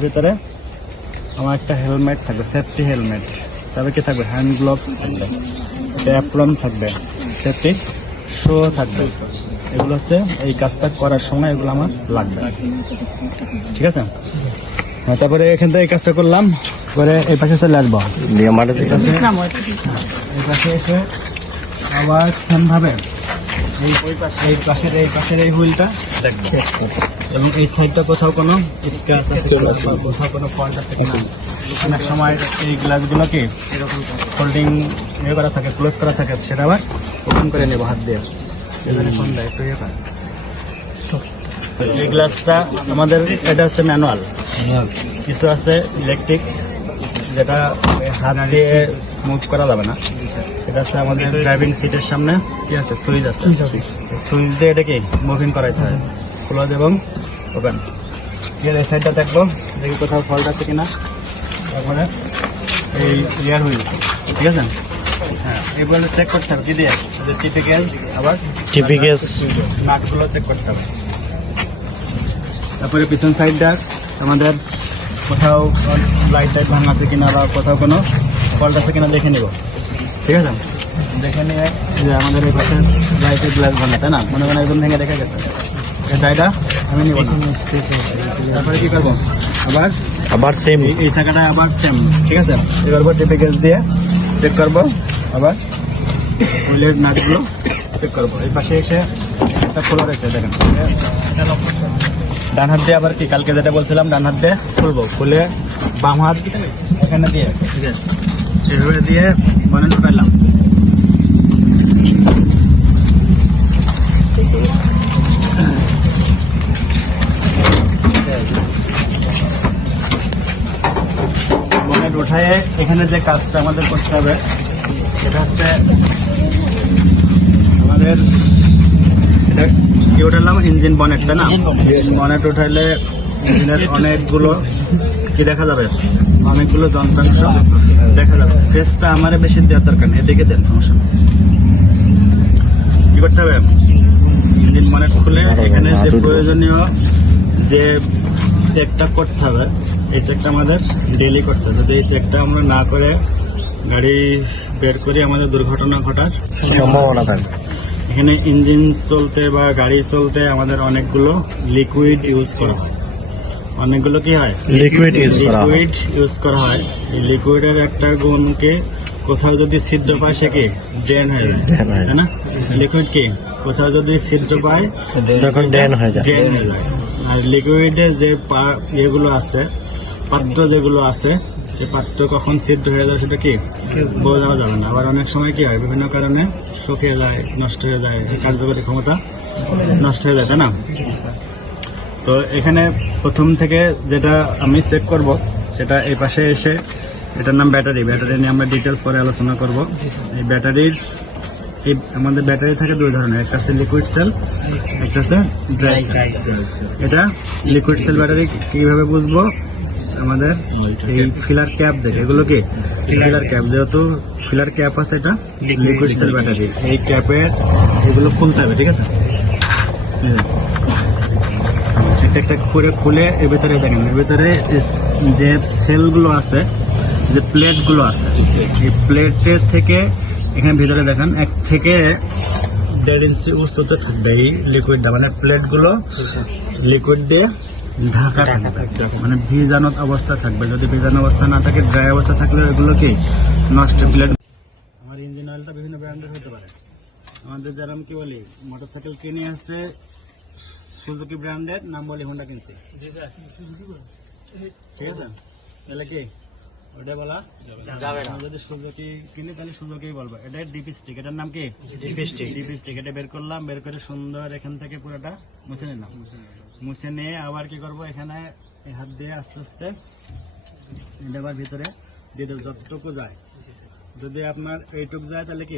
ভিতরে আমার একটা হেলমেট থাকবে সেফটি হেলমেট তবে কি থাকবে? হ্যান্ড গ্লোভস থাকবে অ্যাপ্রন থাকবে সেফটি শো থাকবে। এগুলো হচ্ছে এই কাজটা করার সময় এগুলো আমার লাগবে। ঠিক আছে? হ্যাঁ, তারপরে এখান থেকে এই কাজটা করলাম করে এই পাশে চলে আসব। মাঠে এই পাশে এসে আবার সেম ভাবে এই এই পাশের এই পাশের এই হুইলটা দেখছে এবং এই সাইডটা কোথাও কোনো স্ক্র্যাচ আছে কোথাও কোনো ফল্ট আছে কিনা? অনেক সময় এই গ্লাসগুলোকে এরকম ফোল্ডিং ইয়ে করা থাকে ক্লোজ করা থাকে সেটা আবার ওপেন করে নেব হাত দিয়ে। এখানে ফোন দেয় একটু ইয়ে করে এই গ্লাসটা আমাদের এটা হচ্ছে ম্যানুয়াল কিছু আছে ইলেকট্রিক যেটা হাত দিয়ে মুভ করা যাবে না। এটা হচ্ছে আমাদের ড্রাইভিং সিটের সামনে। কি আছে? সুইচ আছে। সুইচ দিয়ে এটাকে মুভিং করাইতে হয়। ক্লোজ এবং ওপেন এই সাইডটা দেখব দেখি কোথাও ফল্ট আছে কিনা। তারপরে এই ইয়ার হুইল ঠিক আছে? হ্যাঁ এগুলো চেক করতে হবে কি দিয়ে যে টিপি গ্যাস আবার টিপি গ্যাস। নাটগুলো চেক করতে হবে। তারপরে পিছন সাইডটা আমাদের কোথাও লাইট টাইট ভাঙা আছে কিনা বা কোথাও কোনো ফল্ট আছে কিনা দেখে নিব। ঠিক আছে? দেখে নিয়ে যে আমাদের এই পাশে লাইটের গ্লাস ভাঙা তাই না? মনে মনে একদম ভেঙে দেখা গেছে। এই ডাইটা আমি নিব তারপরে কি করব? আবার? আবার সেম এই- শাখাটা আবার সেম ঠিক আছে? এবার পর টিপে গ্যাস দিয়ে চেক করব। আবার? হুইলের নাটগুলো চেক করব। এই পাশে এসে একটা খোলা রয়েছে দেখেন। ডান হাত দিয়ে আবার কি? কালকে যেটা বলছিলাম ডান হাত দিয়ে খুলবো। খুলে বাম হাত এখানে দিয়ে ঠিক আছে? এভাবে দিয়ে মানে উঠাইলাম বনেট উঠায় এখানে যে কাজটা আমাদের করতে হবে সেটা হচ্ছে আমাদের এটা কি উঠালাম ইঞ্জিন বনেট তাই না? বনেট উঠাইলে ইঞ্জিনের অনেকগুলো কি দেখা যাবে? অনেকগুলো যন্ত্রাংশ দেখা যাবে। ফেসটা আমার বেশি দেওয়ার দরকার নেই এদিকে দেন সমস্যা। কি করতে হবে? ইঞ্জিন বনেট খুলে এখানে যে প্রয়োজনীয় যে চেকটা করতে হবে এই চেকটা আমাদের ডেলি করতে হবে যদি এই চেকটা আমরা না করে গাড়ি বের করে আমাদের দুর্ঘটনা ঘটার সম্ভাবনা থাকে। এখানে ইঞ্জিন চলতে বা গাড়ি চলতে আমাদের অনেকগুলো লিকুইড ইউজ করা হয়। অনেকগুলো কি হয়? লিকুইড লিকুইড ইউজ করা হয়। এই লিকুইডের একটা গুণকে কোথাও যদি ছিদ্র পায় সে কি? ড্রেন হয়ে যায়। তাই না? লিকুইড কি? কোথাও যদি ছিদ্র পায় যখন ড্রেন হয়ে যায়। ড্রেন হয়ে যায়। আর লিকুইডে যে পা- ইয়েগুলো আছে পাত্র যেগুলো আছে সে পাত্র কখন ছিদ্র হয়ে যাবে সেটা কি? বোঝা যাবে না। আবার অনেক সময় কি হয় বিভিন্ন কারণে শুকিয়ে যায় নষ্ট হয়ে যায় যে কার্যকরী ক্ষমতা নষ্ট হয়ে যায় তাই না? তো এখানে প্রথম থেকে যেটা আমি চেক করব সেটা এই পাশে এসে এটার নাম ব্যাটারি। ব্যাটারি নিয়ে আমরা ডিটেলস পরে আলোচনা করব। এই ব্যাটারির এই আমাদের ব্যাটারি থাকে দুই ধরনের। একটা হচ্ছে লিকুইড সেল একটা হচ্ছে ড্রাই সেল এটা লিকুইড সেল ব্যাটারি কীভাবে বুঝব? আমাদের। এই ফিলার ক্যাপ দেখে এগুলো কি? ফিলার ক্যাপ যেহেতু ফিলার ক্যাপ আছে এটা লিকুইড সেল ব্যাটারি এই ক্যাপের এগুলো খুলতে হবে ঠিক আছে? একটা একটা করে খুলে এর ভিতরে দেখেন এর ভিতরে যে সেলগুলো আছে যে প্লেটগুলো আছে এই প্লেটের থেকে এখানে ভিতরে দেখেন এক থেকে দেড় ইঞ্চি উচ্চতে থাকবে এই লিকুইডটা মানে প্লেটগুলো লিকুইড দিয়ে ঢাকা থাকবে। মানে ভিজানো অবস্থা থাকবে। যদি ভিজানো অবস্থা না থাকে ড্রাই অবস্থা থাকলে এগুলো কি? নষ্ট প্লেট আমার ইঞ্জিন অয়েলটা বিভিন্ন ব্র্যান্ডের হতে পারে। আমাদের যারা কি বলি মোটরসাইকেল কিনে আসছে সুজুকি ব্র্যান্ডের নাম বলি হোন্ডা কিনছি। ঠিক আছে? তাহলে কি? ওটা বলা? যাবে না। যদি সুজুকি কিনি তাহলে সুজুকি বলব। এটা ডিপি স্টিক এটার নাম কি? ডিপি স্টিক ডিপি স্টিক এটা বের করলাম বের করে সুন্দর এখান থেকে পুরোটা মুছে নিলাম। মুছে নিয়ে আবার কি করব? এখানে হাত দিয়ে আস্তে আস্তে এটা আবার ভিতরে দিয়ে দেবো যতটুকু যায়। যদি আপনার এইটুক যায় তাহলে কি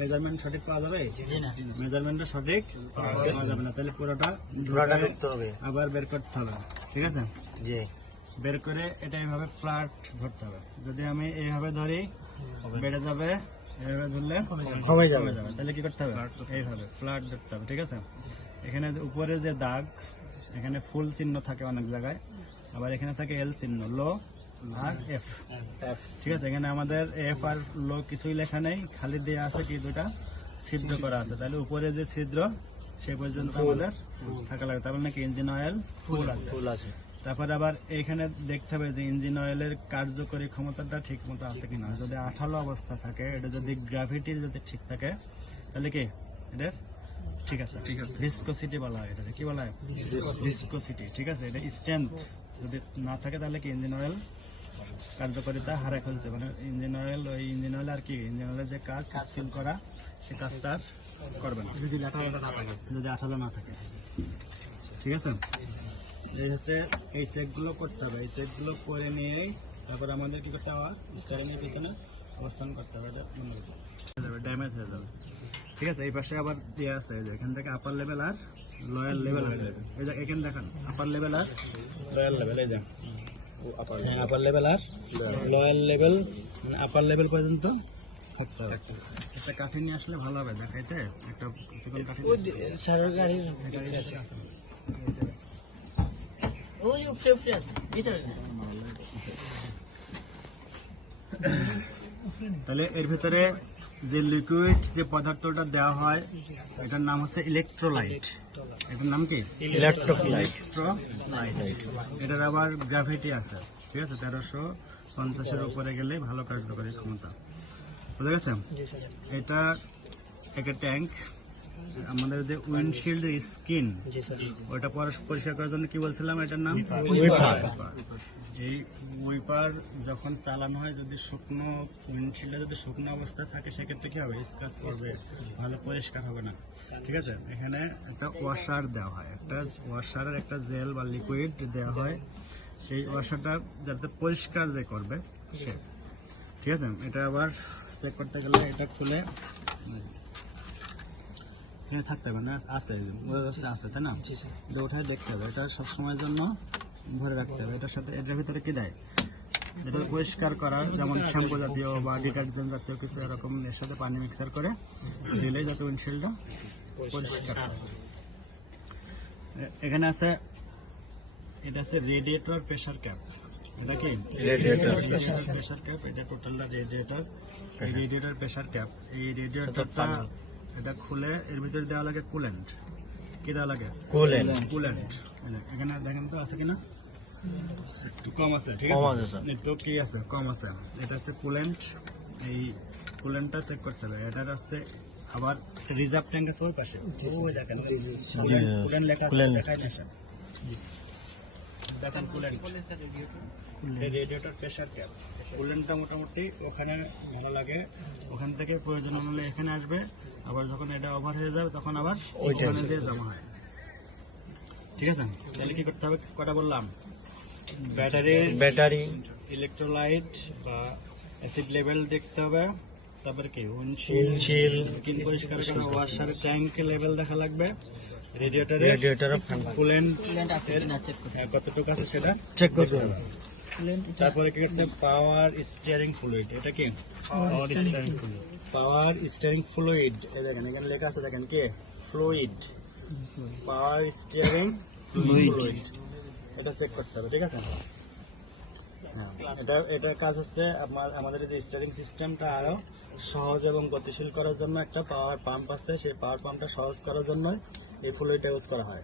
মেজারমেন্ট সঠিক পাওয়া যাবে? মেজারমেন্টটা সঠিক পাওয়া যাবে। না তাহলে পুরোটা আবার বের করতে হবে। ঠিক আছে? জি। বের করে এটা এইভাবে ফ্ল্যাট ধরতে হবে। যদি আমি এইভাবে ধরি বেড়ে যাবে এইভাবে ধরলে কমে। যাবে। তাহলে কি করতে হবে? এইভাবে ফ্ল্যাট ধরতে হবে। ঠিক আছে? এখানে উপরে যে দাগ এখানে ফুল চিহ্ন থাকে অনেক জায়গায়। আবার এখানে থাকে এল চিহ্ন লো আর এফ ঠিক আছে এখানে আমাদের এফ আর লো কিছুই লেখা নেই খালি দেওয়া আছে কি দুটা ছিদ্র করা আছে। তাহলে উপরে যে ছিদ্র সেই পর্যন্ত আমাদের থাকা লাগে তারপর নাকি ইঞ্জিন অয়েল ফুল আছে। ফুল আছে। তারপরে আবার এখানে দেখতে হবে যে ইঞ্জিন অয়েলের কার্যকরী ক্ষমতাটা ঠিক মতো আছে কিনা যদি আঠালো অবস্থা থাকে এটা যদি গ্রাভিটি যদি ঠিক থাকে তাহলে কি? এটার ঠিক আছে। ঠিক আছে। ভিসকোসিটি বলা হয় এটা কি বলা হয়? ভিসকোসিটি ঠিক আছে এটা স্ট্রেংথ যদি না থাকে তাহলে কি ইঞ্জিন অয়েল কার্যকারিতা হারাই ফেলছে। মানে ইঞ্জিন অয়েল ওই ইঞ্জিন অয়েল আর কি? ইঞ্জিন অয়েলের যে কাজ সিল করা সে কাজটা আর করবে না। যদি যদি আঠালো না থাকে। ঠিক আছে? এই হচ্ছে এই সেটগুলো করতে হবে। এই সেটগুলো করে নিয়েই তারপর আমাদের কি করতে হবে? স্টারিং এর পিছনে অবস্থান করতে হবে। এটা ড্যামেজ হয়ে যাবে। ঠিক আছে এই পাশে আবার দিয়ে আছে যে এখান থেকে আপার লেভেল আর লোয়ার লেভেল আছে। এই যে এখানে দেখেন আপার লেভেল আর লোয়ার লেভেল এই যে। হ্যাঁ আপার লেভেল আর লোয়ার লেভেল মানে আপার লেভেল পর্যন্ত থাকতে হবে। একটা কাঠি নিয়ে আসলে ভালো হবে দেখাইতে? একটা কিছুক্ষণ কাঠি সারের গাড়ির আছে, আছে। ওই আছে ভিতরে। তাহলে এর ভিতরে যে লিকুইড যে পদার্থটা দেওয়া হয় এটার নাম হচ্ছে ইলেকট্রোলাইট এটার নাম কি? ইলেকট্রোলাইট এটার আবার গ্রাভিটি আছে ঠিক আছে? তেরোশো পঞ্চাশের উপরে গেলে ভালো কার্যকরী ক্ষমতা। বুঝা গেছে এটা একটা ট্যাঙ্ক আমাদের যে উইন্ডশিল্ড স্কিন ওটা পরিষ- পরিষ্কার করার জন্য কি বলছিলাম এটার নাম? উইপার। এই উইপার যখন চালানো হয় যদি শুকনো উইন্ডশিল্ডে যদি শুকনো অবস্থায় থাকে সেক্ষেত্রে কি হবে? স্কাচ করবে ভালো পরিষ্কার হবে না। ঠিক আছে? এখানে একটা ওয়াশার দেওয়া হয়। একটা ওয়াশারের একটা জেল বা লিকুইড দেওয়া হয়। সেই ওয়াশারটা যাতে পরিষ্কার যে করবে সে। ঠিক আছে? এটা আবার চেক করতে গেলে এটা খুলে এখানে থাকতে হবে না আছে আছে তাই না? এটা উঠায় দেখতে হবে এটা সবসময়ের জন্য ভরে রাখতে হবে এটার সাথে এটার ভিতরে কি দেয়? এটা পরিষ্কার করার যেমন শ্যাম্পু জাতীয় বা ডিটারজেন্ট জাতীয় কিছু এরকম এর সাথে পানি মিক্সার করে দিলে যাতে উইন্ডশিল্ডটা পরিষ্কার এখানে আছে এটা আছে রেডিয়েটর প্রেসার ক্যাপ এটা কি? Radiator. প্রেসার ক্যাপ এটা টোটালটা রেডিয়েটর এই রেডিয়েটর প্রেসার ক্যাপ এই রেডিয়েটরটা এটা খুলে এর ভিতরে দেওয়া লাগে কুলেন্ট কি দেওয়া লাগে? কুলেন কুলেন্ট এখানে দেখেন তো আছে কিনা? একটু কম আছে ঠিক আছে? আছে, একটু কি আছে? কম আছে। এটা হচ্ছে কুলেন্ট এই কুলেন্টটা চেক করতে হবে। এটা হচ্ছে আবার রিজার্ভ ট্যাঙ্ক আছে ওই পাশে। ওই দেখেন কুলেন্ট লেখা আছে দেখাই না স্যার। দেখেন কুলেন্ট রেডিয়েটর প্রেসার ক্যাপ কুলেন্টটা মোটামুটি ওখানে ভালো লাগে। ওখান থেকে প্রয়োজন হলে এখানে আসবে আবার যখন এটা ওভার হয়ে যাবে তখন আবার ওখানে দিয়ে জমা হয়। ঠিক আছে? তাহলে কি করতে হবে? কটা বললাম? ব্যাটারি ব্যাটারি ইলেকট্রোলাইট বা অ্যাসিড লেভেল দেখতে হবে। তারপরে কি? Windshield, স্কিন পরিষ্কার করা ওয়াশার ট্যাঙ্ক লেভেল দেখা লাগবে। রেডিয়েটরে রেডিয়েটর কুলেন্ট কুলেন্ট আছে কিনা চেক করতে কতটুকু আছে সেটা চেক করতে হবে। তারপরে কি করতে পাওয়ার স্টিয়ারিং ফ্লুইড এটা কি? Power steering fluid power steering fluid এই দেখেন এখানে লেখা আছে দেখেন কি? ফ্লুইড পাওয়ার স্টিয়ারিং ফ্লুইড এটা চেক করতে হবে ঠিক আছে? হ্যাঁ, এটা এটার কাজ হচ্ছে আমার- আমাদের যে স্টিয়ারিং সিস্টেমটা আরও সহজ এবং গতিশীল করার জন্য একটা পাওয়ার পাম্প আছে সেই পাওয়ার পাম্পটা সহজ করার জন্য এই ফ্লুইডটা ইউজ করা হয়।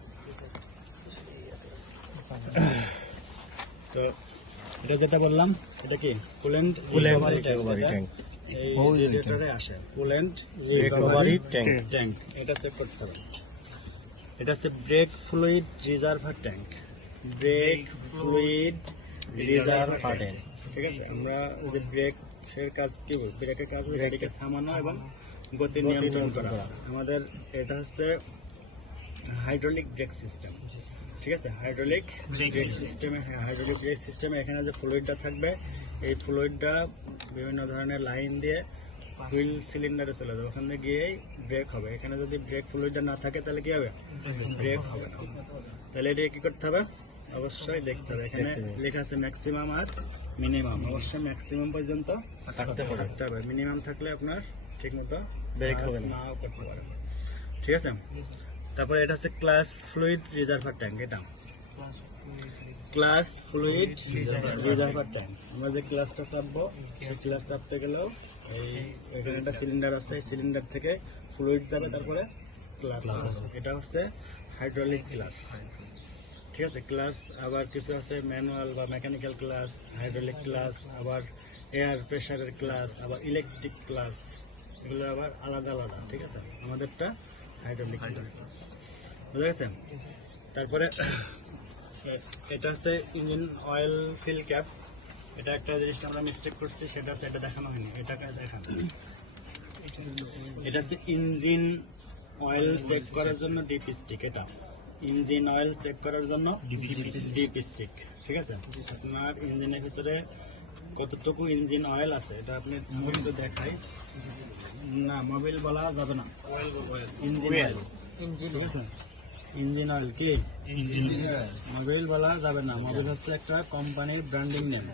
তো এটা যেটা বললাম এটা কি? কুলেন্ট রিকভারি ট্যাঙ্ক এই রেডিয়েটরে আসে। কুলেন্ট রিকভারি ট্যাঙ্ক ট্যাঙ্ক এটা চেক করতে হবে। এটা হচ্ছে brake fluid reservoir tank brake fluid reservoir tank ঠিক আছে? আমরা যে ব্রেক এর কাজ কি বলি ব্রেকের কাজ হচ্ছে গাড়িকে থামানো এবং গতি নিয়ন্ত্রণ করা। আমাদের এটা হচ্ছে হাইড্রোলিক ব্রেক সিস্টেম ঠিক আছে? হাইড্রোলিক ব্রেক সিস্টেমে হ্যাঁ হাইড্রোলিক ব্রেক সিস্টেমে এখানে যে ফ্লুইডটা থাকবে এই ফ্লুইডটা বিভিন্ন ধরনের লাইন দিয়ে হুইল সিলিন্ডারে চলে যাবে। ওখানে গিয়েই ব্রেক হবে। এখানে যদি ব্রেক ফ্লুইডটা না থাকে তাহলে কি হবে? ব্রেক হবে। না। তাহলে এটা কি করতে হবে? অবশ্যই দেখতে হবে। এখানে লেখা আছে ম্যাক্সিমাম আর মিনিমাম অবশ্যই ম্যাক্সিমাম পর্যন্ত থাকতে হবে। থাকতে হবে। মিনিমাম থাকলে আপনার ঠিক মতো Break হবে না। নাও করতে পারে ঠিক আছে? তারপরে এটা হচ্ছে ক্লাস ফ্লুইড রিজার্ভার ট্যাঙ্ক এটা। Clutch fluid reservoir. ট্যাঙ্ক। আমরা যে ক্লাসটা চাপবো সেই ক্লাস চাপতে গেলেও এই এখানে একটা সিলিন্ডার আছে এই সিলিন্ডার থেকে ফ্লুইড যাবে তারপরে ক্লাস এটা হচ্ছে হাইড্রোলিক ক্লাস। ঠিক আছে ক্লাস আবার কিছু আছে ম্যানুয়াল বা মেকানিক্যাল ক্লাস হাইড্রোলিক ক্লাস আবার এয়ার প্রেশারের ক্লাস আবার ইলেকট্রিক ক্লাস এগুলো আবার আলাদা আলাদা। ঠিক আছে আমাদেরটা হাইড্রোলিক বুঝা গেছে তারপরে এটা হচ্ছে ইঞ্জিন অয়েল ফিল ক্যাপ এটা একটা জিনিসটা আমরা মিস্টেক করছি সেটা হচ্ছে এটা দেখানো হয়নি এটাকে দেখানো। এটা হচ্ছে ইঞ্জিন অয়েল চেক করার জন্য ডিপ স্টিক এটা। ইঞ্জিন অয়েল চেক করার জন্য ডিপ স্টিক ঠিক আছে? আপনার ইঞ্জিনের ভিতরে কতটুকু ইঞ্জিন অয়েল আছে এটা আপনি মোবিল দেখাই। না মোবিল বলা যাবে না। Engine oil engine engine oil কি? মোবিল বলা যাবে না। মোবিল হচ্ছে একটা কোম্পানির ব্র্যান্ডিং নেম